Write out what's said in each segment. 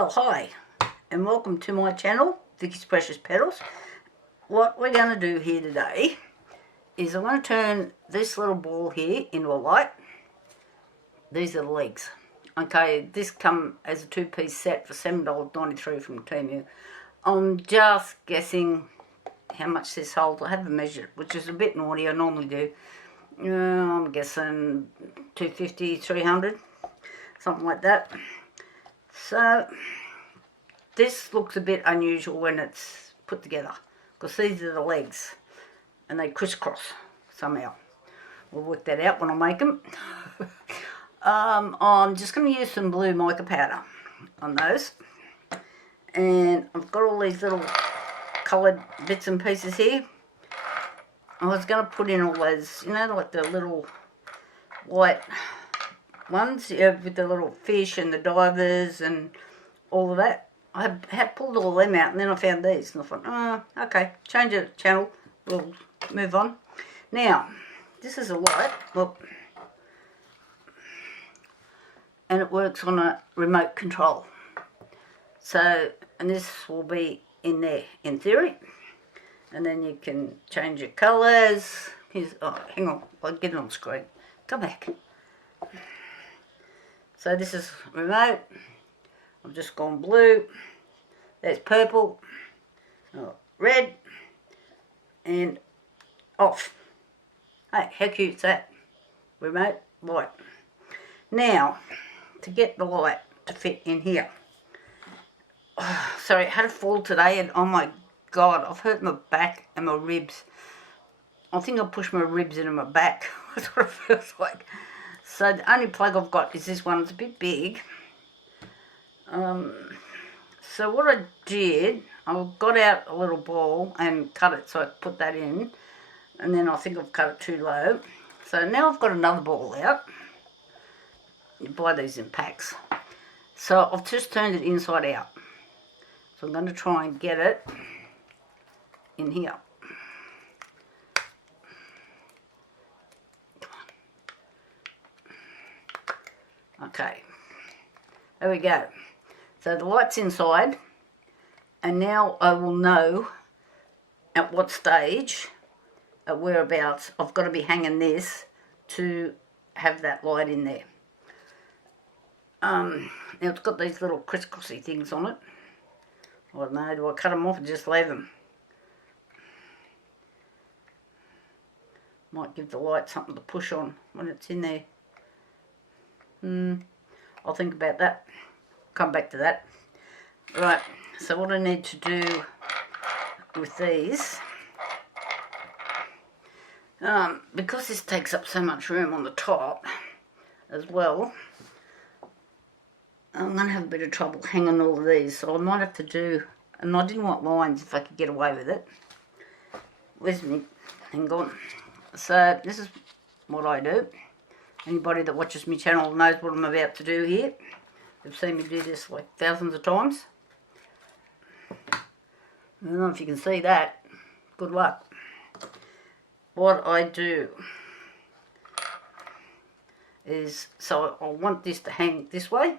Well, hi, and welcome to my channel, Vicky's Precious Petals. What we're going to do here today is I'm going to turn this little ball here into a light. These are the legs. Okay, this come as a two-piece set for $7.93 from Temu. I'm just guessing how much this holds. I haven't measured, which is a bit naughty. I normally do. I'm guessing 250, 300, something like that. So this looks a bit unusual when it's put together, because these are the legs and they crisscross somehow. We'll work that out when I make them. I'm just going to use some blue mica powder on those, and I've got all these little coloured bits and pieces here. I was going to put in all those, you know, like the little white ones, yeah, with the little fish and the divers and all of that. I had pulled all them out, and then I found these, and I thought, oh, okay, change the channel, we'll move on. Now, this is a light, look, and it works on a remote control. So, and this will be in there, in theory, and then you can change your colours. Here's, oh, hang on, I'll get it on screen. Come back. So this is remote. I've just gone blue. There's purple, red, and off. Hey, how cute is that? Remote light. Now, to get the light to fit in here. Oh, sorry, I had a fall today, and oh my God, I've hurt my back and my ribs. I think I pushed my ribs into my back. That's what it feels like. So the only plug I've got is this one. It's a bit big. So what I did, I got out a little ball and cut it so I could put that in. And then I think I've cut it too low. So now I've got another ball out. You buy these in packs. So I've just turned it inside out. So I'm going to try and get it in here. Okay, there we go. So the light's inside, and now I will know at what stage, at whereabouts, I've got to be hanging this to have that light in there. Now it's got these little crisscrossy things on it. I don't know, do I cut them off and just leave them? Might give the light something to push on when it's in there. I'll think about that. Come back to that. Right, so what I need to do with these, because this takes up so much room on the top as well, I'm going to have a bit of trouble hanging all of these, so I might have to do, and I didn't want lines if I could get away with it. Where's me? Hang on. So this is what I do. Anybody that watches my channel knows what I'm about to do here. They've seen me do this like thousands of times. I don't know if you can see that. Good luck. What I do is, so I want this to hang this way.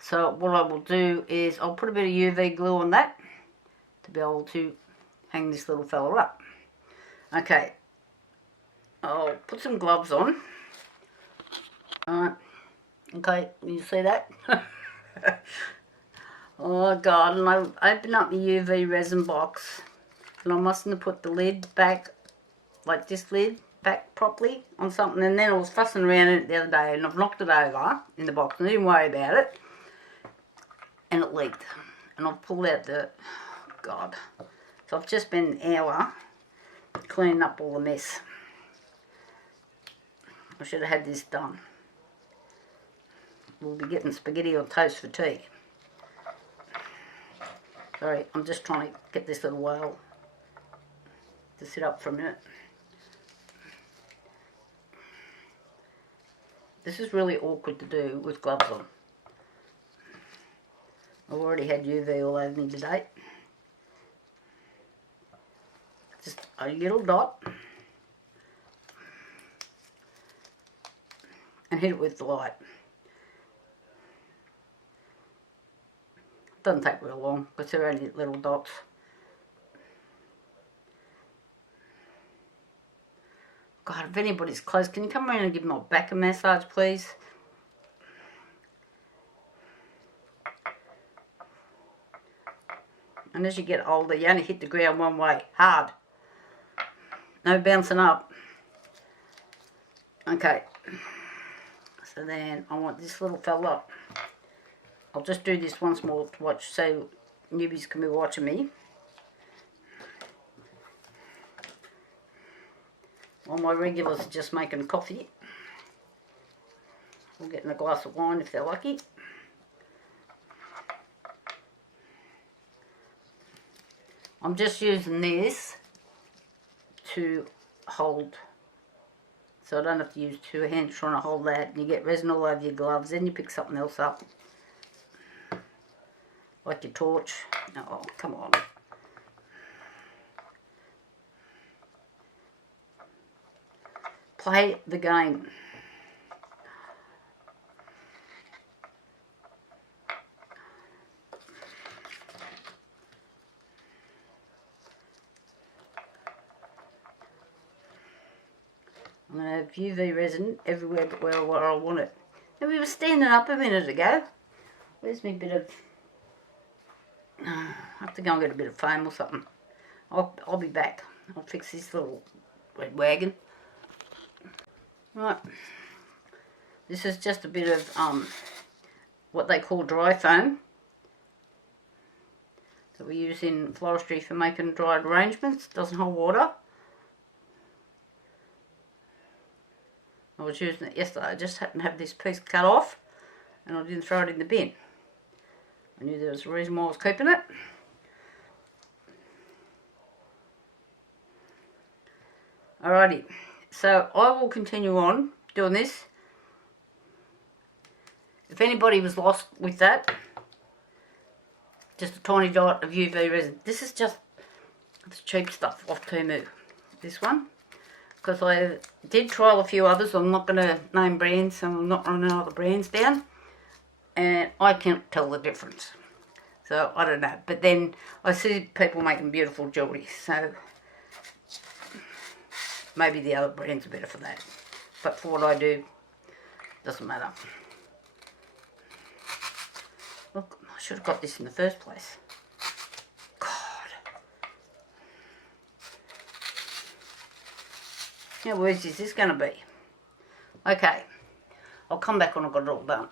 So what I will do is I'll put a bit of UV glue on that to be able to hang this little fella up. Okay. I'll put some gloves on. Alright, okay, you see that? Oh God, and I open up the UV resin box, and I mustn't have put the lid back, like this lid, back properly on something, and then I was fussing around in it the other day, and I've knocked it over in the box, and I didn't worry about it, and it leaked, and I've pulled out the, God, so I've just spent an hour cleaning up all the mess. I should have had this done. We'll be getting spaghetti on toast for tea. Sorry, I'm just trying to get this little whale to sit up for a minute. This is really awkward to do with gloves on. I've already had UV all over me today. Just a little dot. And hit it with the light. Doesn't take real long because they're only little dots. God, if anybody's close, can you come around and give my back a massage, please? And as you get older, you only hit the ground one way, hard. No bouncing up. Okay. So then I want this little fella. I'll just do this once more to watch, so newbies can be watching me. While my regulars are just making coffee. Or getting a glass of wine if they're lucky. I'm just using this to hold, so I don't have to use two hands trying to hold that, and you get resin all over your gloves. Then you pick something else up, like your torch. Oh, come on. Play the game. I'm going to have UV resin everywhere but where I want it. And we were standing up a minute ago. Where's my bit of... I have to go and get a bit of foam or something. I'll be back. I'll fix this little red wagon. Right. This is just a bit of what they call dry foam that we use in floristry for making dried arrangements. Doesn't hold water. I was using it yesterday. I just happened to have this piece cut off and I didn't throw it in the bin. I knew there was a reason why I was keeping it. Alrighty, so I will continue on doing this. If anybody was lost with that, just a tiny dot of UV resin. This is just the cheap stuff off Temu. This one. Because I did trial a few others. I'm not going to name brands, so I'm not running all the brands down. And I can't tell the difference. So, I don't know. But then, I see people making beautiful jewellery. So, maybe the other brands are better for that. But for what I do, doesn't matter. Look, I should have got this in the first place. How easy is this going to be? Okay, I'll come back when I've got it all done.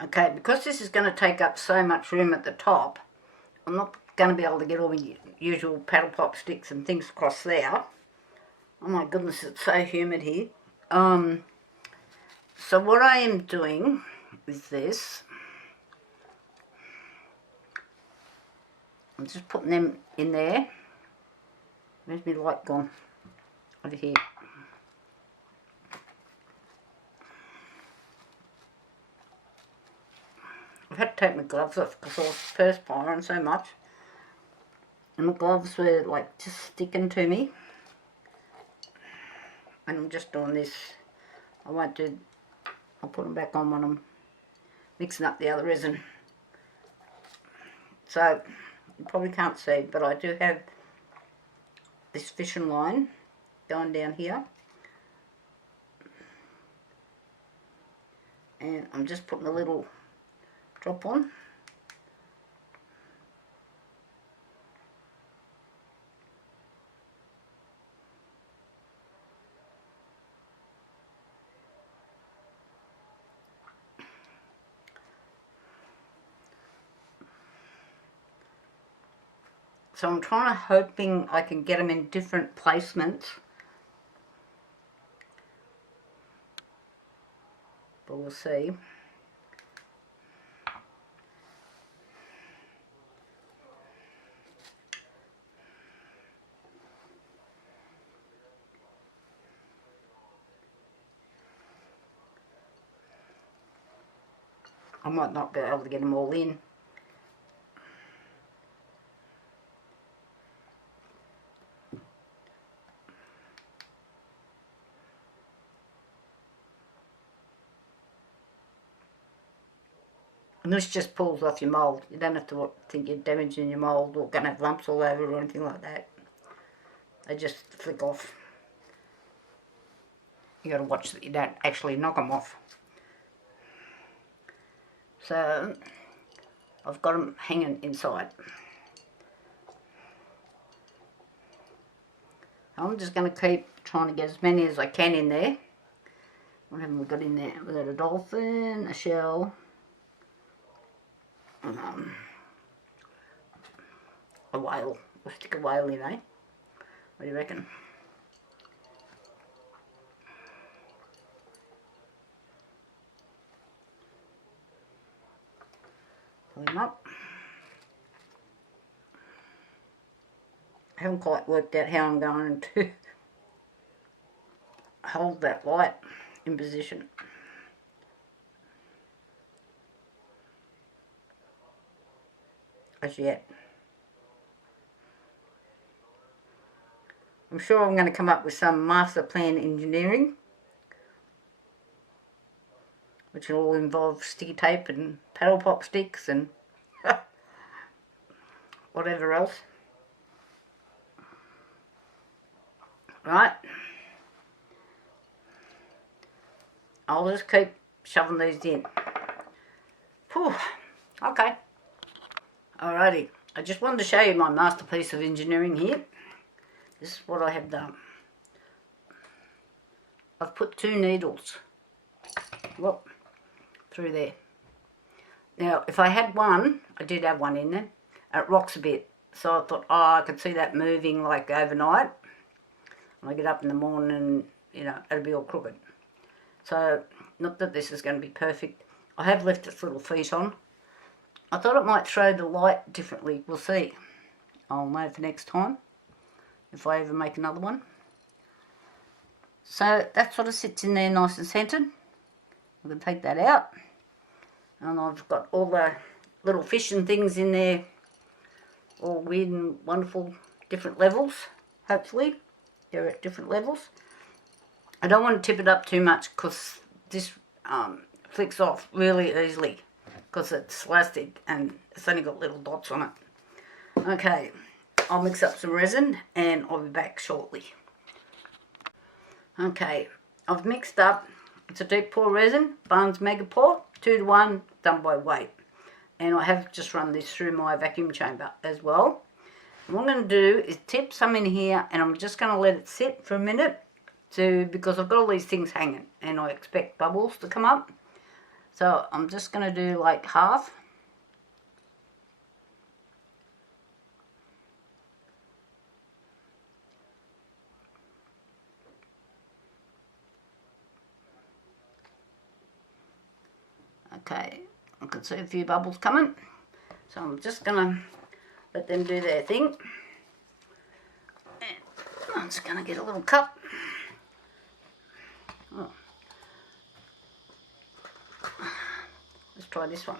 Okay, because this is going to take up so much room at the top, I'm not going to be able to get all my usual paddle pop sticks and things across there. Oh my goodness, it's so humid here. So what I am doing is this. I'm just putting them in there. Where's my light gone? Over here. I've had to take my gloves off because I was perspiring so much. And my gloves were like just sticking to me. And I'm just doing this. I'll put them back on when I'm mixing up the other resin. So, you probably can't see, but I do have this fishing line going down here, and I'm just putting a little drop on. So I'm hoping I can get them in different placements. But we'll see. I might not be able to get them all in. And this just pulls off your mould. You don't have to think you're damaging your mould or going to have lumps all over or anything like that. They just flick off. You got to watch that you don't actually knock them off. So I've got them hanging inside. I'm just going to keep trying to get as many as I can in there. What haven't we got in there? We've got a dolphin, a shell, a whale. We'll stick a whale in, eh? What do you reckon? Pull him up. I haven't quite worked out how I'm going to hold that light in position. As yet. I'm sure I'm going to come up with some master plan engineering, which will all involve sticky tape and paddle pop sticks and whatever else. Right. I'll just keep shoving these in. Whew. Okay. Alrighty. I just wanted to show you my masterpiece of engineering here. This is what I have done. I've put 2 needles, look, through there. Now, if I had one, I did have one in there, it rocks a bit. So I thought, oh, I could see that moving like overnight. When I get up in the morning and, you know, it'll be all crooked. So, not that this is going to be perfect. I have left its little feet on. I thought it might throw the light differently. We'll see. I'll know for next time, if I ever make another one. So, that sort of sits in there nice and centred. I'm going to take that out. And I've got all the little fish and things in there, all weird and wonderful, different levels, hopefully. They're at different levels. I don't want to tip it up too much because this flicks off really easily because it's plastic and it's only got little dots on it. Okay, I'll mix up some resin and I'll be back shortly. Okay, I've mixed up, it's a deep pour resin, Barnes Mega Pour, 2:1, done by weight. And I have just run this through my vacuum chamber as well. And what I'm going to do is tip some in here and I'm just going to let it sit for a minute because I've got all these things hanging and I expect bubbles to come up. So I'm just going to do like half. Okay, I can see a few bubbles coming. So I'm just going to let them do their thing. And I'm just going to get a little cup. Oh. Let's try this one.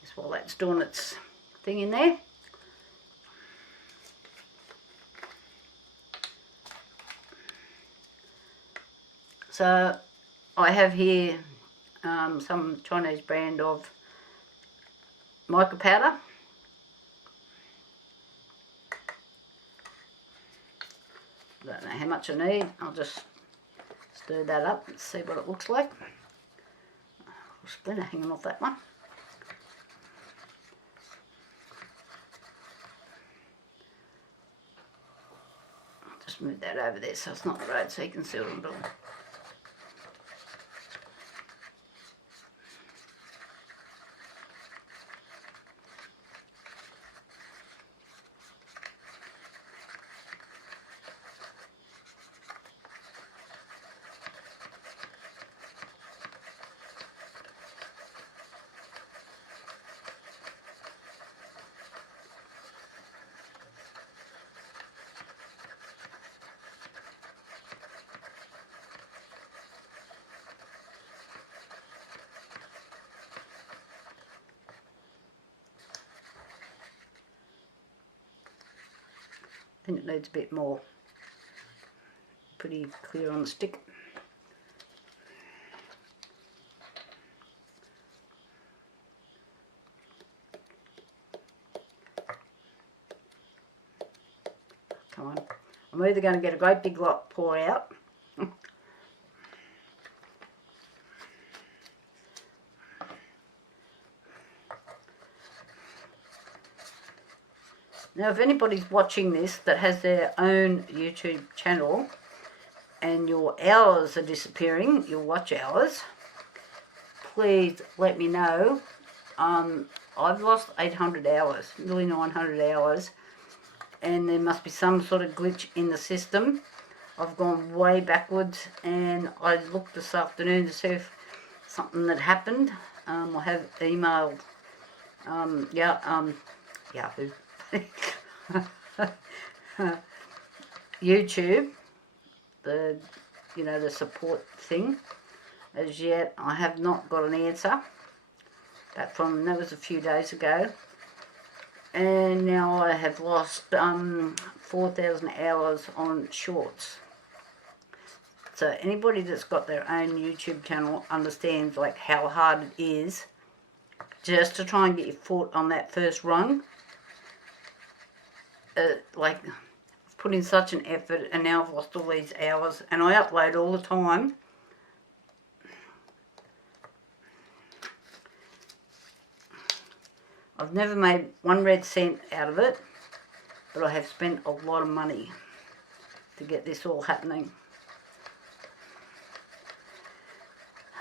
Just while that's doing its thing in there. So I have here some Chinese brand of mica powder. Don't know how much I need. I'll just stir that up and see what it looks like. A splinter hanging off that one. I'll just move that over there so it's not the road so you can see what I'm doing. I think it needs a bit more. pretty clear on the stick. Come on. I'm either going to get a great big lot pour out. Now, if anybody's watching this that has their own YouTube channel and your hours are disappearing, your watch hours, please let me know. I've lost 800 hours, nearly 900 hours, and there must be some sort of glitch in the system. I've gone way backwards, and I looked this afternoon to see if something had happened. I have emailed, Yahoo. YouTube, the support thing. As yet I have not got an answer. That was a few days ago, and now I have lost 4,000 hours on shorts. So anybody that's got their own YouTube channel understands like how hard it is just to try and get your foot on that first rung. Like, I've put in such an effort, and now I've lost all these hours, and I upload all the time. I've never made 1 red cent out of it, but I have spent a lot of money to get this all happening.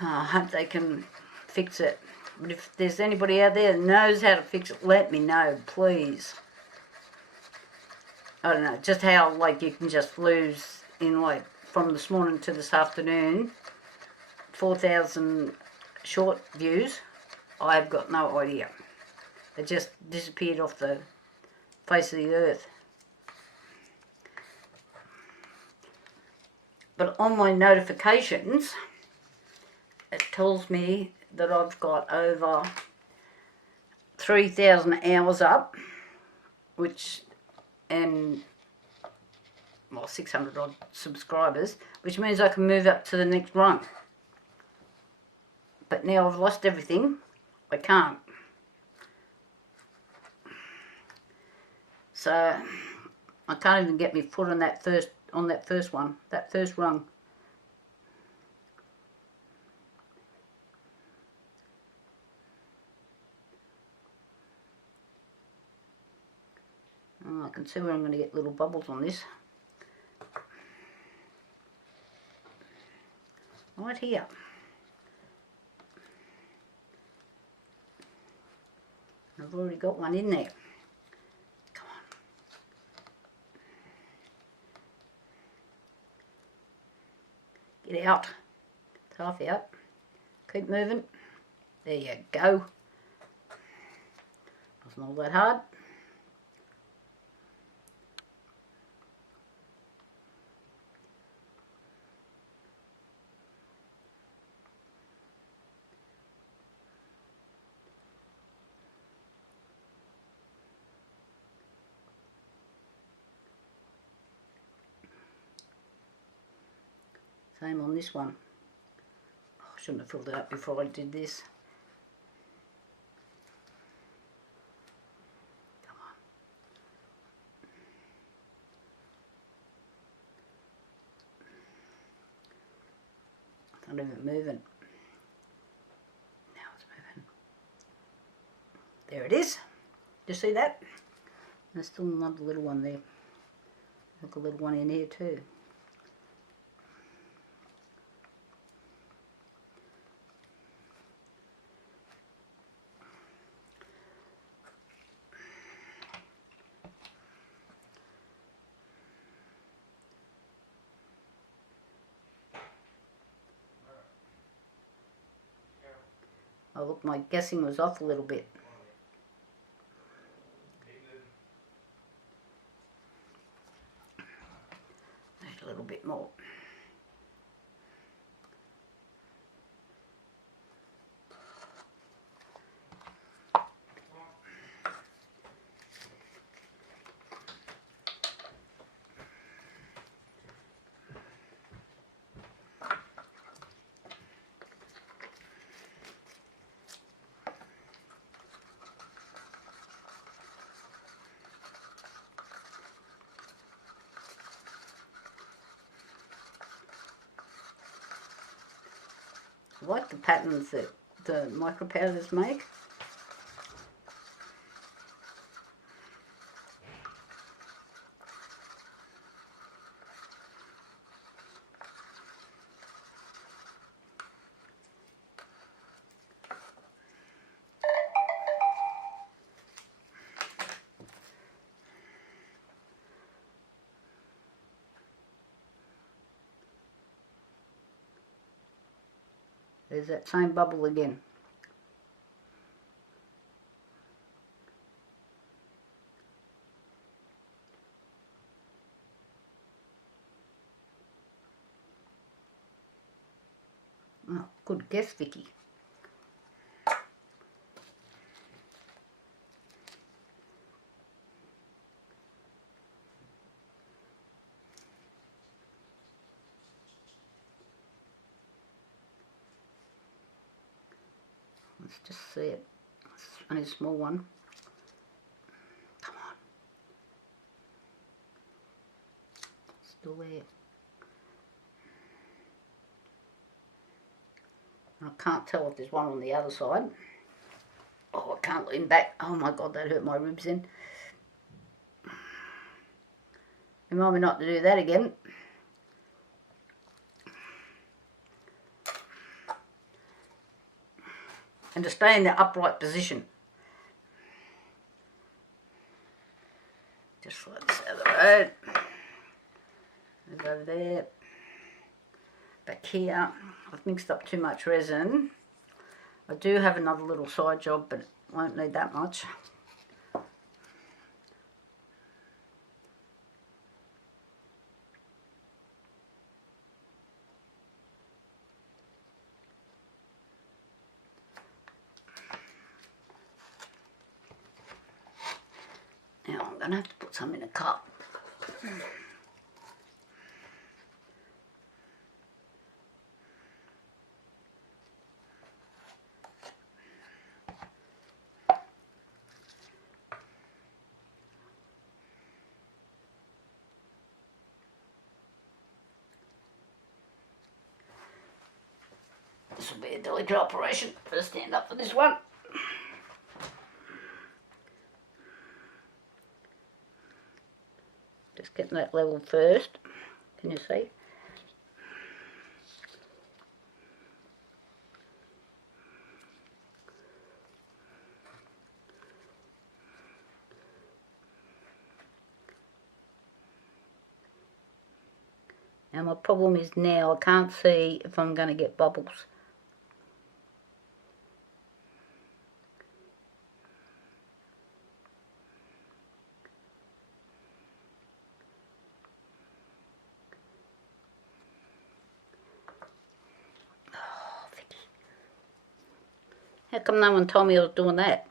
I hope they can fix it. But if there's anybody out there that knows how to fix it, let me know, please. I don't know, just how, like, you can just lose in, like, from this morning to this afternoon, 4,000 short views. I've got no idea. It just disappeared off the face of the earth. But on my notifications, it tells me that I've got over 3,000 hours up, which, and well, 600 odd subscribers, which means I can move up to the next rung. But now I've lost everything, I can't. So I can't even get my foot on that first one, that first rung. Oh, I can see where I'm going to get little bubbles on this. Right here. I've already got one in there. Come on. Get out. It's half out. Keep moving. There you go. Wasn't all that hard. Same on this one. Oh, I shouldn't have filled it up before I did this. Come on. Not even moving. Now it's moving. There it is. Do you see that? There's still another little one there. Look, a little one in here too. Oh look, my guessing was off a little bit. Need a little bit more. I like the patterns that the micro powders make. There's that same bubble again. Oh, good guess, Vicky. Let's just see it. It's only a small one. Come on. Still there. I can't tell if there's one on the other side. Oh, I can't lean back. Oh my God, that hurt my ribs then. Remind me not to do that again. And to stay in the upright position. Just slide this out of the road. Move over there. Back here, I've mixed up too much resin. I do have another little side job, but it won't need that much. Now I'm going to have to put some in a cup. This will be a delicate operation. Better stand up for this one. Just getting that level first. Can you see? Now my problem is now I can't see if I'm going to get bubbles. Oh, Vicky. How come no one told me I was doing that?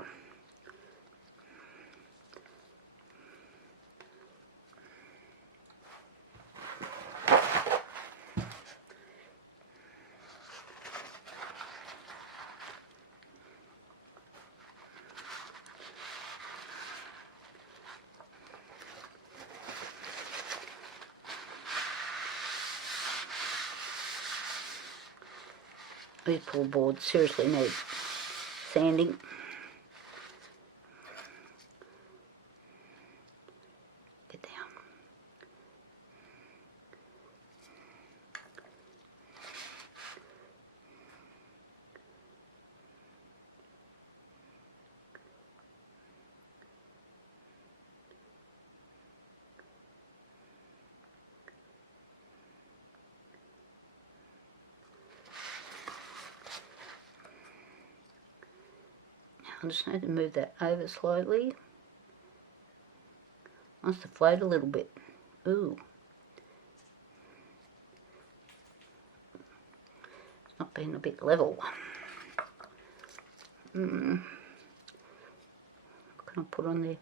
These poor boards seriously need sanding. Get down. I just need to move that over slightly. Wants to float a little bit. Ooh. It's not being a bit level. What can I put on there?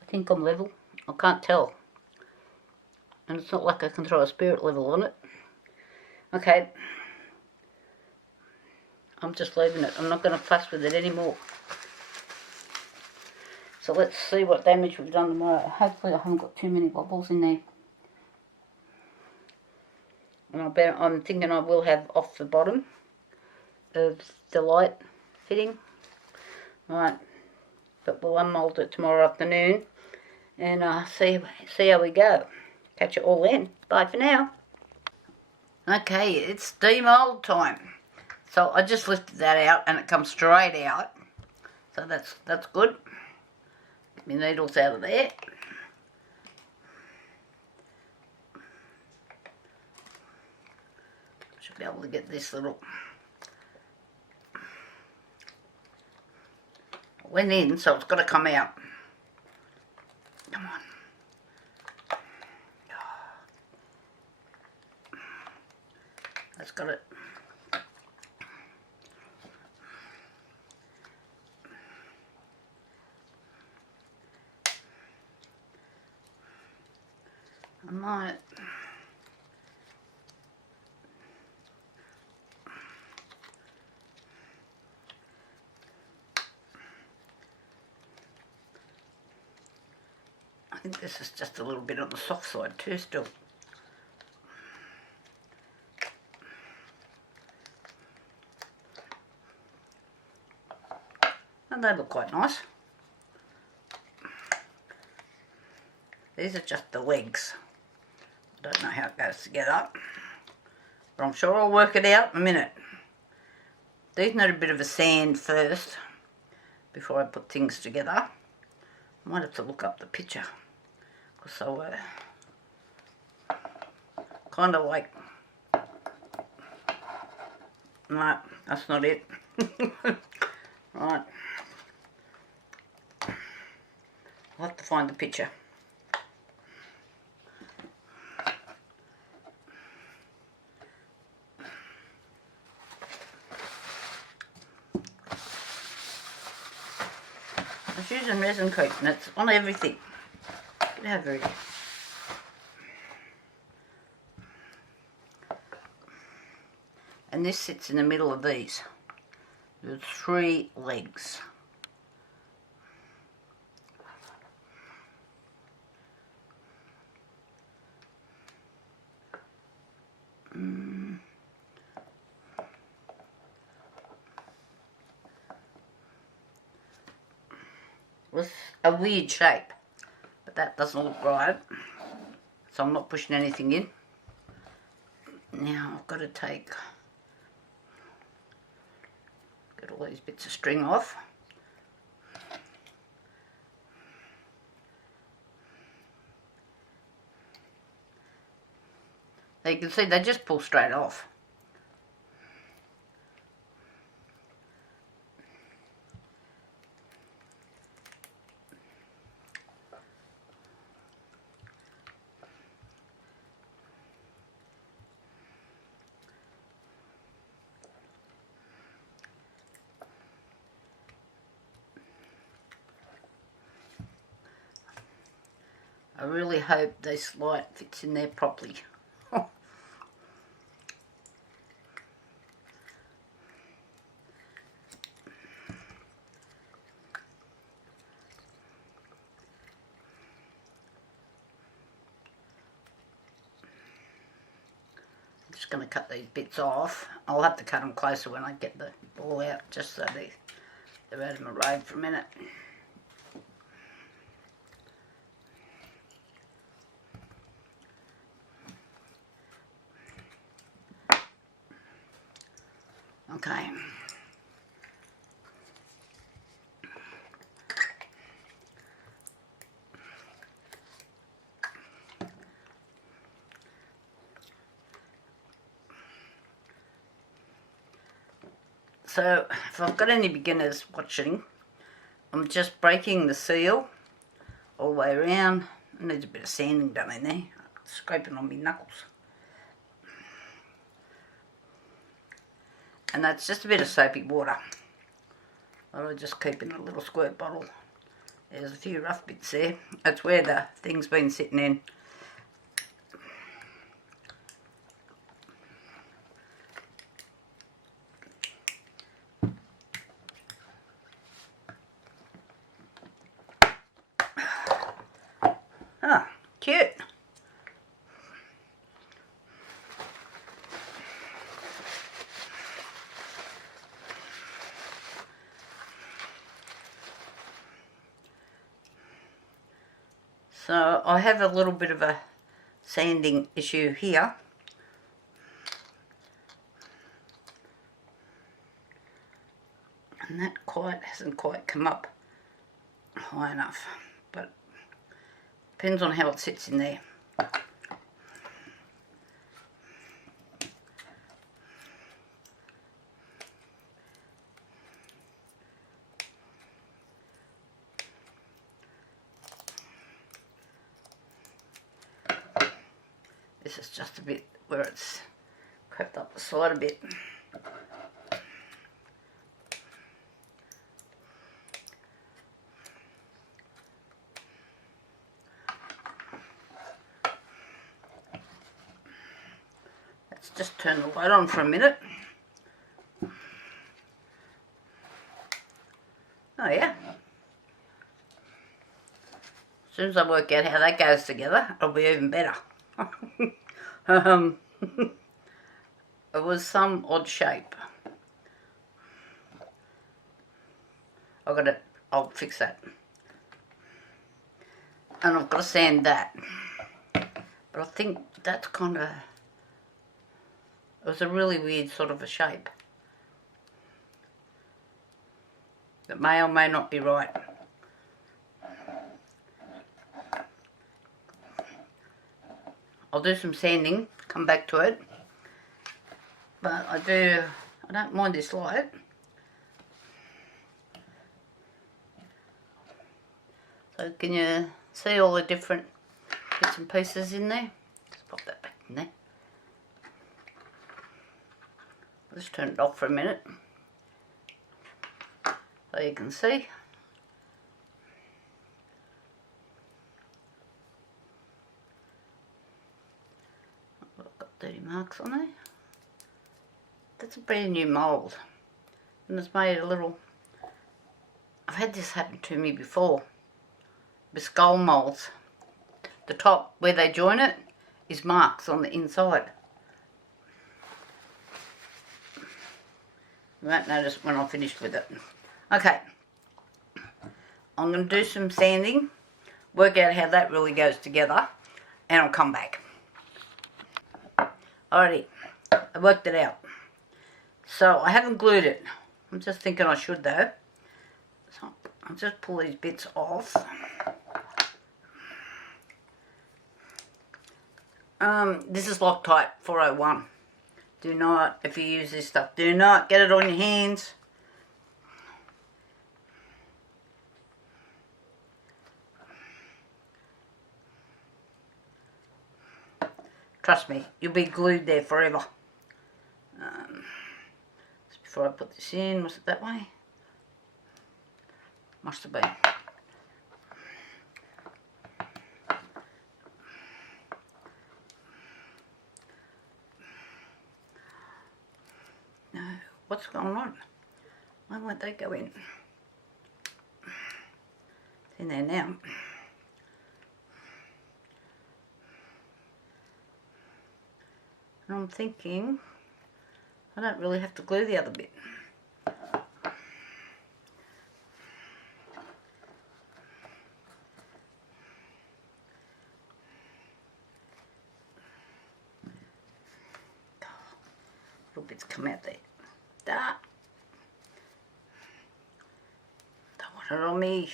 I think I'm level. I can't tell. And it's not like I can throw a spirit level on it. Okay. I'm just leaving it. I'm not going to fuss with it anymore. So let's see what damage we've done tomorrow. Hopefully I haven't got too many bubbles in there. And I'm thinking I will have off the bottom of the light fitting. Right, but we'll unmould it tomorrow afternoon and see how we go. Catch it all then. Bye for now. Okay, it's demould time. So I just lifted that out and it comes straight out. So that's good. Get my needles out of there. Should be able to get this little... It went in, so it's got to come out. Come on. That's got it. I might... I think this is just a little bit on the soft side too still. And they look quite nice. These are just the legs. I don't know how it goes together, but I'm sure I'll work it out in a minute. These need a bit of a sand first before I put things together. I might have to look up the picture because they were kind of like... No, that's not it. Right. I'll have to find the picture. I was using resin coat and it's on everything. Get over it. And this sits in the middle of these. There's 3 legs. With a weird shape, but that doesn't look right, so I'm not pushing anything in. Now I've got to get all these bits of string off. Now you can see they just pull straight off. I really hope this light fits in there properly. I'm just going to cut these bits off. I'll have to cut them closer when I get the ball out, just so they're out of my road for a minute. Okay. So, if I've got any beginners watching, I'm just breaking the seal all the way around. It needs a bit of sanding done in there. Scraping on my knuckles. And that's just a bit of soapy water that I just keep in a little squirt bottle. There's a few rough bits there. That's where the thing's been sitting in. So I have a little bit of a sanding issue here. And that hasn't quite come up high enough, but depends on how it sits in there. This is just a bit where it's crept up the side a bit. Let's just turn the light on for a minute. Oh yeah. As soon as I work out how that goes together, it'll be even better. It was some odd shape. I'll fix that. And I've got to sand that. But I think that's kind of, it was a really weird sort of a shape. It may or may not be right. I'll do some sanding, come back to it. But I don't mind this light. So can you see all the different bits and pieces in there? Just pop that back in there. I'll just turn it off for a minute. So you can see. I've got dirty marks on there. That's a brand new mould. And it's made a little... I've had this happen to me before. With skull moulds. The top where they join it is marks on the inside. You won't notice when I'm finished with it. Okay. I'm going to do some sanding. Work out how that really goes together. And I'll come back. Alrighty. I worked it out. So I haven't glued it. I'm just thinking I should though. So I'll just pull these bits off. This is Loctite 401. Do not, if you use this stuff, do not get it on your hands. Trust me, you'll be glued there forever. Just before I put this in, was it that way? Must have been. No, what's going on? Why won't they go in? It's in there now. And I'm thinking, I don't really have to glue the other bit. Little bits come out there. Don't want it on me.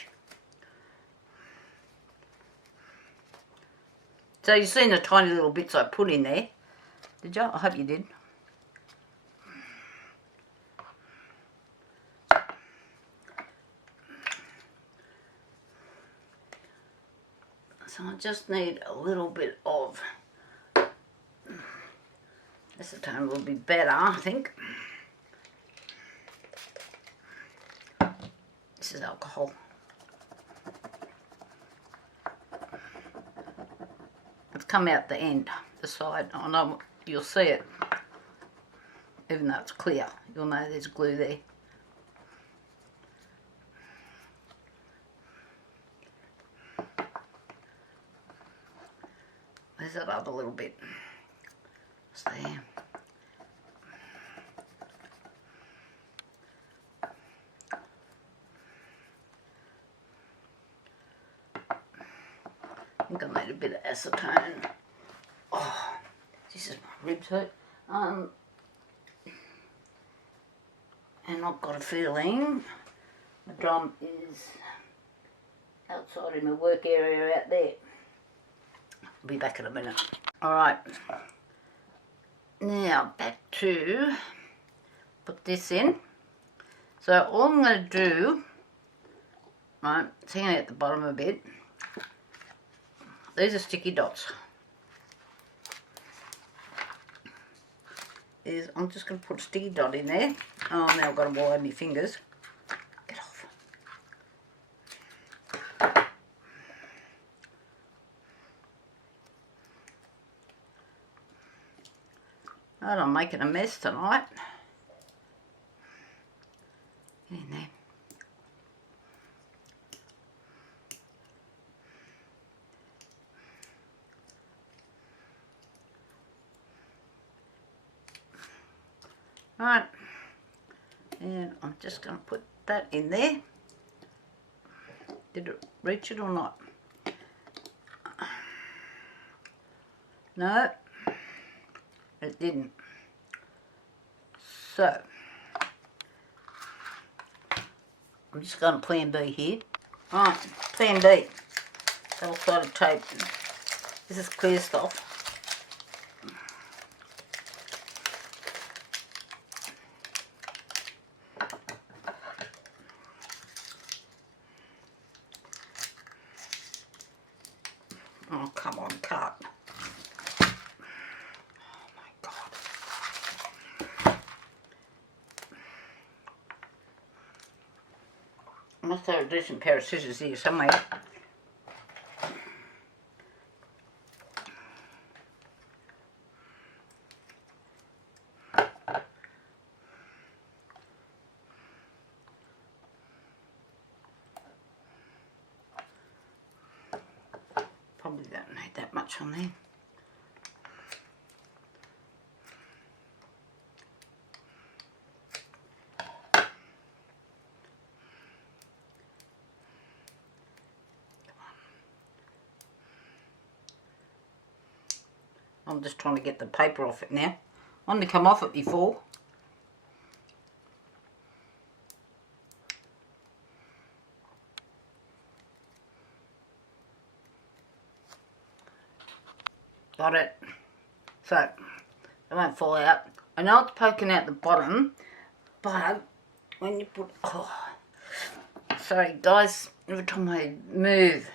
So you've seen the tiny little bits I put in there. Did you? I hope you did. So I just need a little bit of acetone will be better, I think. This is alcohol. It's come out the end, the side. I know you'll see it. Even though it's clear, you'll know there's glue there. Where's that other little bit? It's there. going to need a bit of acetone. Oh, this is my ribs hurt. And I've got a feeling my drum is outside in the work area out there. I'll be back in a minute. Alright, now back to put this in. So all I'm going to do, right, it's hanging out the bottom a bit. These are sticky dots. I'm just going to put a sticky dot in there. Oh, now I've got them all over my fingers. Get off. Right, I'm making a mess tonight. Get in there. Right, and I'm just going to put that in there. Did it reach it or not? No, it didn't. So, I'm just going to plan B here. Right, plan B. Double-sided tape. This is clear stuff. Oh, come on, cut. Oh, my God. I must have a decent pair of scissors here somewhere. Probably don't need that much on there. I'm just trying to get the paper off it now. I wanted to come off it before. Got it. So, it won't fall out. I know it's poking out the bottom, but when you put... Oh, sorry guys, every time I move,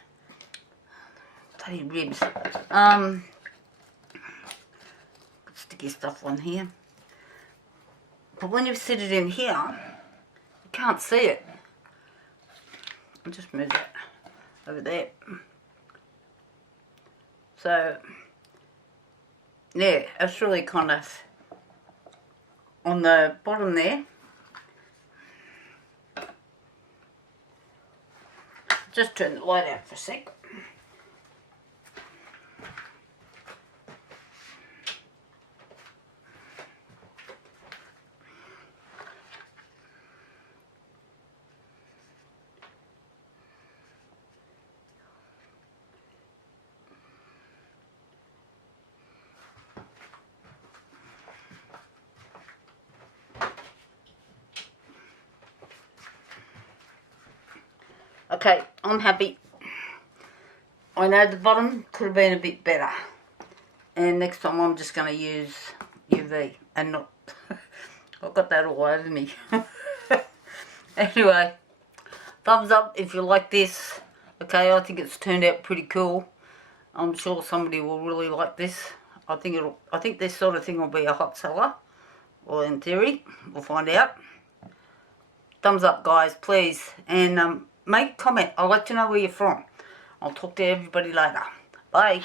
bloody ribs. Sticky stuff on here. But when you sit it in here, you can't see it. I'll just move that over there. So... yeah, it's really kind of on the bottom there. Just turn the light out for a sec. Okay, I'm happy. I know the bottom could have been a bit better. And next time I'm just going to use UV and not... I've got that all over me. Anyway, thumbs up if you like this. Okay, I think it's turned out pretty cool. I'm sure somebody will really like this. I think this sort of thing will be a hot seller. Well, in theory, we'll find out. Thumbs up, guys, please. And... make a comment. I'd like to know where you're from. I'll talk to everybody later. Bye.